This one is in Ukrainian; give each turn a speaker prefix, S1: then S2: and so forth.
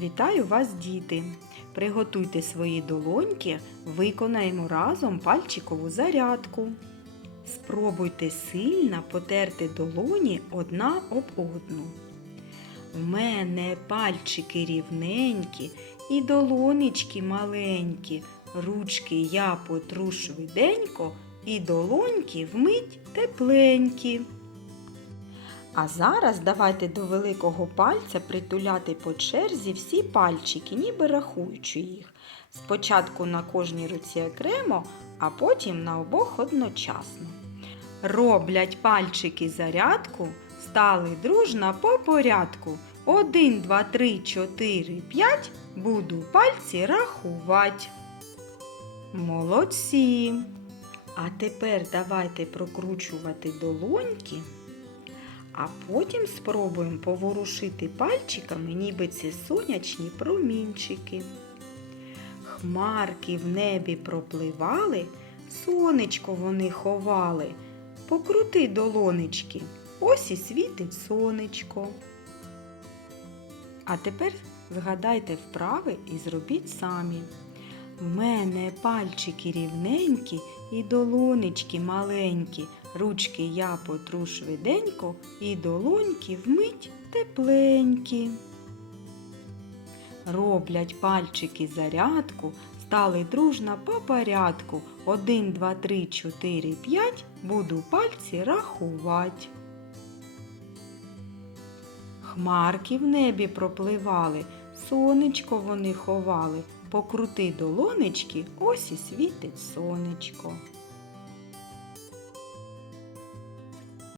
S1: Вітаю вас, діти! Приготуйте свої долоньки, виконаємо разом пальчикову зарядку. Спробуйте сильно потерти долоні одна об одну. В мене пальчики рівненькі і долонечки маленькі. Ручки я потру швиденько, і долоньки вмить тепленькі. А зараз давайте до великого пальця притуляти по черзі всі пальчики, ніби рахуючи їх. Спочатку на кожній руці окремо, а потім на обох одночасно. Роблять пальчики зарядку, стали дружно по порядку. Один, два, три, чотири, п'ять. Буду пальці рахувати. Молодці! А тепер давайте прокручувати долоньки. А потім спробуємо поворушити пальчиками, ніби це сонячні промінчики. Хмарки в небі пропливали, сонечко вони ховали. Покрути долонечки, ось і світить сонечко. А тепер згадайте вправи і зробіть самі. В мене пальчики рівненькі і долонечки маленькі. Ручки я потру швиденько і долоньки вмить тепленькі. Роблять пальчики зарядку, стали дружно по порядку. Один, два, три, чотири, п'ять. Буду пальці рахувати. Хмарки в небі пропливали, сонечко вони ховали. Покрути долонечки, ось і світить сонечко.